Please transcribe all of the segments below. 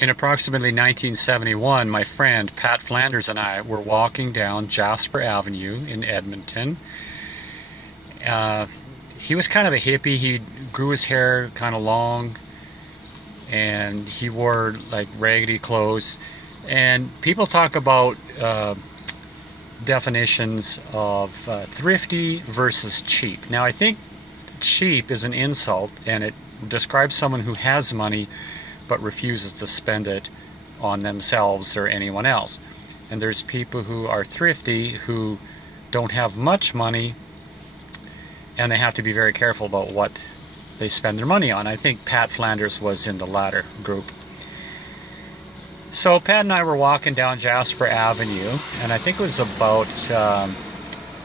In approximately 1971, my friend Pat Flanders and I were walking down Jasper Avenue in Edmonton. He was kind of a hippie. He grew his hair kind of long, and he wore like raggedy clothes. And people talk about definitions of thrifty versus cheap. Now, I think cheap is an insult, and it describes someone who has money but refuses to spend it on themselves or anyone else. And there's people who are thrifty who don't have much money, and they have to be very careful about what they spend their money on. I think Pat Flanders was in the latter group. So Pat and I were walking down Jasper Avenue, and I think it was about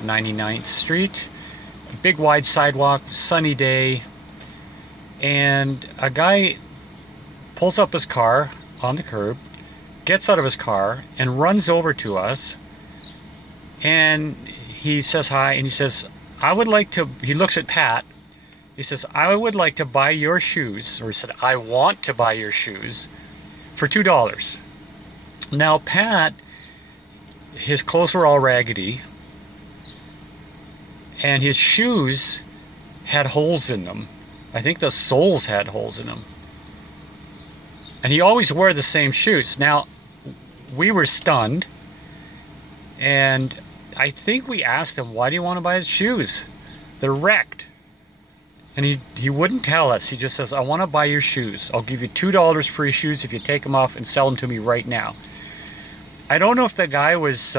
99th Street. A big wide sidewalk, sunny day, and a guy pulls up his car on the curb, gets out of his car, and runs over to us. And he says hi, and he says, I would like to, he looks at Pat, he says, I would like to buy your shoes, or he said, I want to buy your shoes for $2. Now Pat, his clothes were all raggedy, and his shoes had holes in them. I think the soles had holes in them. And he always wore the same shoes. Now, we were stunned, and I think we asked him, why do you want to buy his shoes? They're wrecked. And he wouldn't tell us. He just says, I want to buy your shoes. I'll give you $2 for your shoes if you take them off and sell them to me right now. I don't know if the guy was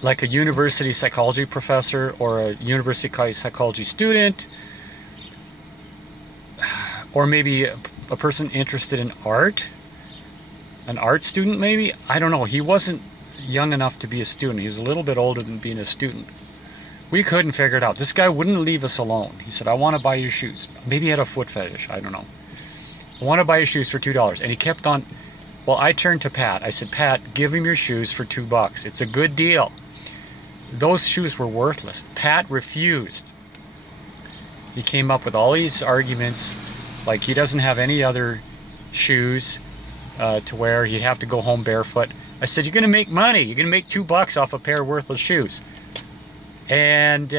like a university psychology professor or a university psychology student, or maybe a person interested in art, an art student maybe. I don't know. He wasn't young enough to be a student. He was a little bit older than being a student. We couldn't figure it out. This guy wouldn't leave us alone. He said, I want to buy your shoes. Maybe he had a foot fetish. I don't know. I want to buy your shoes for $2. And he kept on. Well, I turned to Pat. I said, Pat, give him your shoes for $2. It's a good deal. Those shoes were worthless. Pat refused. He came up with all these arguments, like he doesn't have any other shoes to wear. He'd have to go home barefoot. I said, you're going to make money. You're going to make $2 off a pair of worthless shoes. And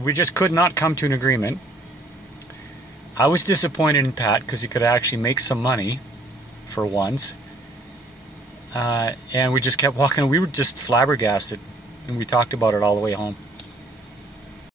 we just could not come to an agreement. I was disappointed in Pat because he could actually make some money for once. And we just kept walking. We were just flabbergasted, and we talked about it all the way home.